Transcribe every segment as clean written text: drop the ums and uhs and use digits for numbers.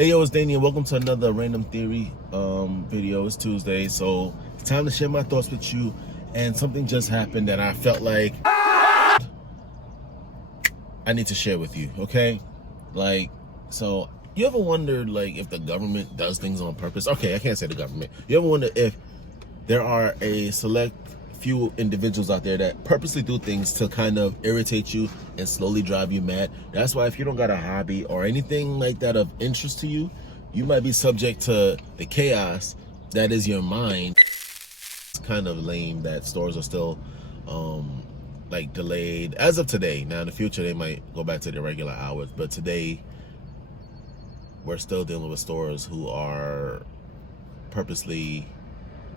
Hey yo, it's Daniel. Welcome to another Random Theory video. It's Tuesday, so it's time to share my thoughts with you. And something just happened that I felt like I need to share with you, okay? So you ever wondered if the government does things on purpose? Okay, I can't say the government. You ever wonder if there are a select few individuals out there that purposely do things to kind of irritate you and slowly drive you mad? That's why if you don't got a hobby or anything like that of interest to you, you might be subject to the chaos that is your mind. It's kind of lame that stores are still delayed as of today. Now in the future they might go back to their regular hours, but today we're still dealing with stores who are purposely,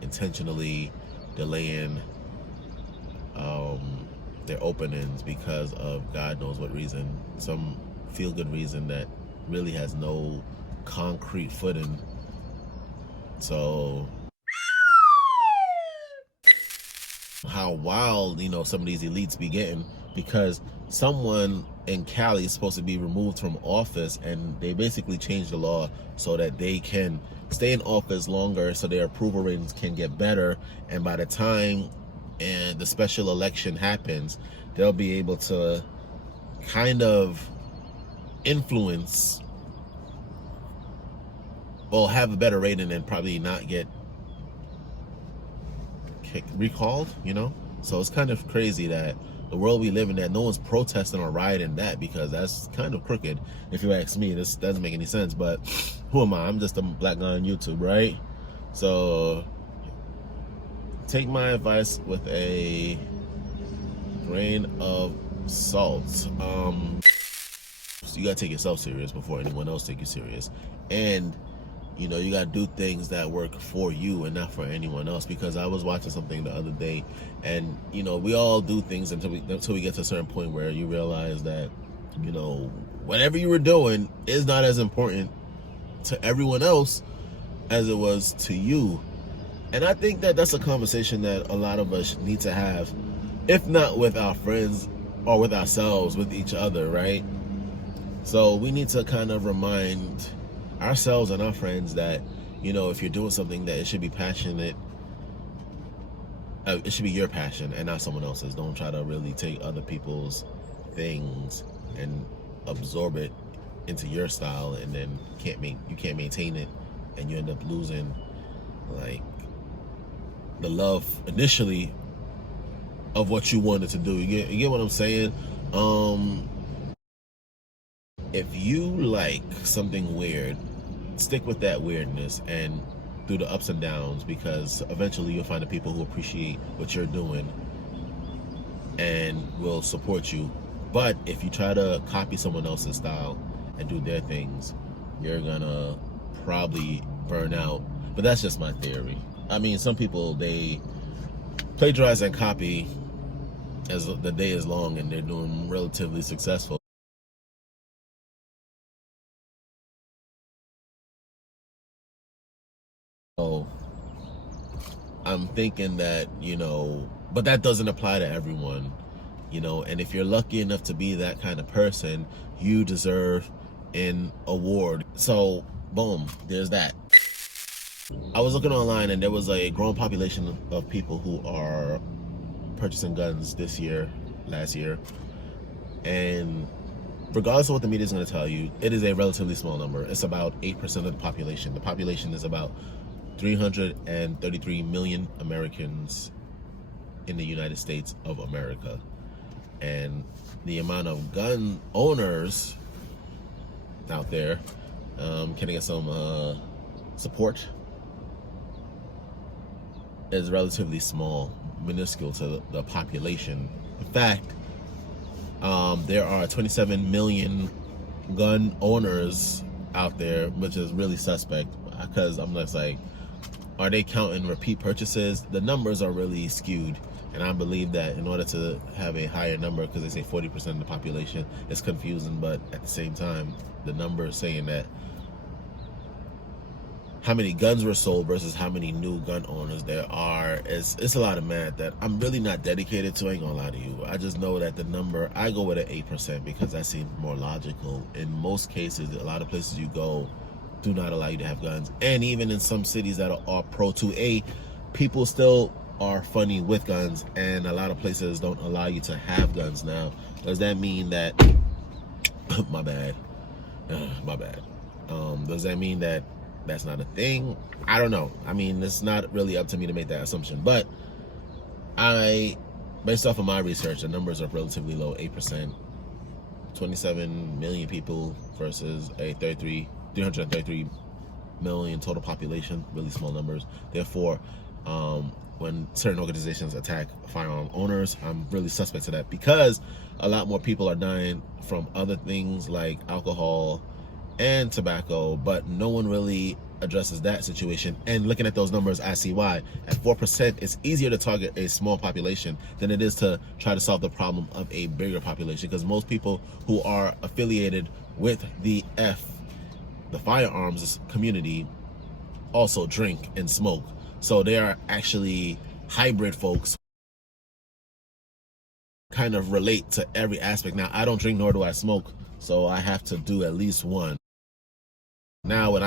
intentionally delaying their openings because of God knows what reason, some feel-good reason that really has no concrete footing. So how wild some of these elites be getting, because someone in Cali is supposed to be removed from office and they basically changed the law so that they can stay in office longer so their approval ratings can get better, and by the time the special election happens they'll be able to kind of influence or have a better rating and probably not get recalled, so it's kind of crazy that the world we live in, that no one's protesting or rioting that, because that's kind of crooked if you ask me. This doesn't make any sense, but who am I? I'm just a black guy on YouTube, right? So take my advice with a grain of salt. So you gotta take yourself serious before anyone else take you serious, and you gotta do things that work for you and not for anyone else. Because I was watching something the other day, and we all do things until we get to a certain point where you realize that whatever you were doing is not as important to everyone else as it was to you. And I think that that's a conversation that a lot of us need to have, if not with our friends or with ourselves, with each other, right? So we need to kind of remind ourselves and our friends that if you're doing something, that it should be passionate, it should be your passion and not someone else's. Don't try to really take other people's things and absorb it into your style, and then you can't maintain it, and you end up losing the love initially of what you wanted to do. You get what I'm saying? If you like something weird, stick with that weirdness and through the ups and downs, because eventually you'll find the people who appreciate what you're doing and will support you. But if you try to copy someone else's style and do their things, you're gonna probably burn out. But that's just my theory. I mean, some people, they plagiarize and copy as the day is long and they're doing relatively successful. So I'm thinking that, but that doesn't apply to everyone, and if you're lucky enough to be that kind of person, you deserve an award. So boom, there's that. I was looking online and there was a growing population of people who are purchasing guns this year, last year, and regardless of what the media is going to tell you, it is a relatively small number. It's about 8% of the population. The population is about 333 million Americans in the United States of America, and the amount of gun owners out there, can I get some support, is relatively small, minuscule to the population. In fact, there are 27 million gun owners out there, which is really suspect, because I'm just like, are they counting repeat purchases? The numbers are really skewed, and I believe that in order to have a higher number, because they say 40% of the population, it's confusing, but at the same time, the number is saying that how many guns were sold versus how many new gun owners there are, it's a lot of math that I'm really not dedicated to. I ain't gonna lie to you. I just know that the number, I go with an 8% because that seems more logical. In most cases, a lot of places you go, do not allow you to have guns. And even in some cities that are pro 2A, people still are funny with guns, and a lot of places don't allow you to have guns now. Does that mean that my bad, my bad, does that mean that that's not a thing? I don't know. I mean, it's not really up to me to make that assumption, but based off of my research, the numbers are relatively low, 8%, 27 million people versus a 333 million total population, really small numbers. Therefore, when certain organizations attack firearm owners, I'm really suspect to that, because a lot more people are dying from other things like alcohol and tobacco, but no one really addresses that situation. And looking at those numbers, I see why. At 4%, it's easier to target a small population than it is to try to solve the problem of a bigger population, because most people who are affiliated with the firearms community also drink and smoke. So they are actually hybrid folks, kind of relate to every aspect. Now, I don't drink nor do I smoke, so I have to do at least one. Now, when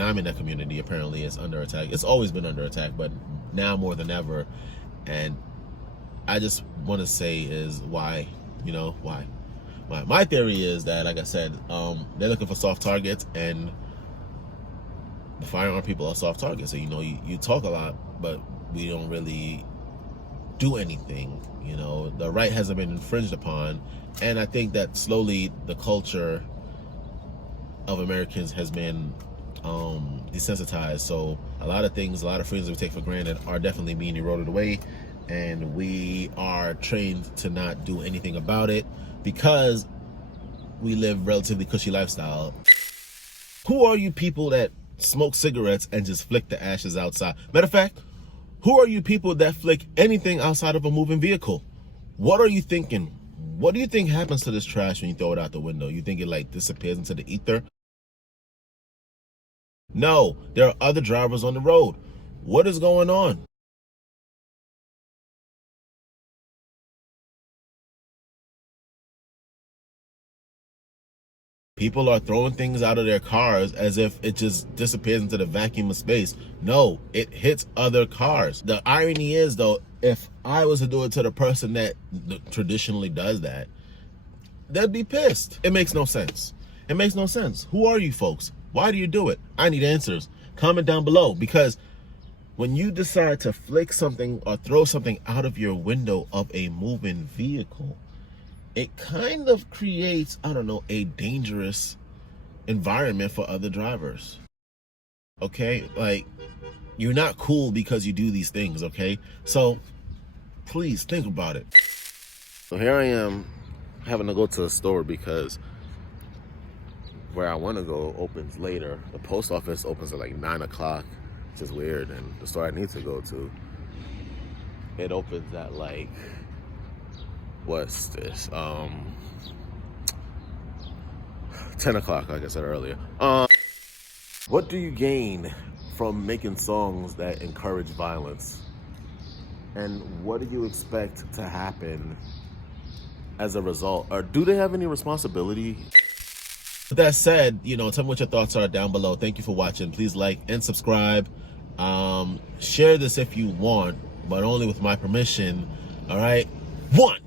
I'm in that community, apparently it's under attack. It's always been under attack, but now more than ever. And I just want to say is why, why? My theory is that, like I said, they're looking for soft targets, and the firearm people are soft targets. So, you talk a lot, but we don't really do anything. The right hasn't been infringed upon. And I think that slowly the culture of Americans has been desensitized. So a lot of things, a lot of freedoms we take for granted are definitely being eroded away. And we are trained to not do anything about it because we live relatively cushy lifestyle. Who are you people that smoke cigarettes and just flick the ashes outside? Matter of fact, who are you people that flick anything outside of a moving vehicle? What are you thinking? What do you think happens to this trash when you throw it out the window? You think it disappears into the ether? No, there are other drivers on the road. What is going on? People are throwing things out of their cars as if it just disappears into the vacuum of space. No, it hits other cars. The irony is, though, if I was to do it to the person that traditionally does that, they'd be pissed. It makes no sense. It makes no sense. Who are you folks? Why do you do it? I need answers. Comment down below, because when you decide to flick something or throw something out of your window of a moving vehicle, it kind of creates, I don't know, a dangerous environment for other drivers. Okay? Like, you're not cool because you do these things, okay? So, please think about it. So here I am having to go to the store because where I want to go opens later. The post office opens at like 9 o'clock, which is weird. And the store I need to go to, it opens at like, what's this? 10 o'clock, like I said earlier. What do you gain from making songs that encourage violence? And what do you expect to happen as a result? Or do they have any responsibility? With that said, tell me what your thoughts are down below. Thank you for watching. Please like and subscribe. Share this if you want, but only with my permission. All right? 1.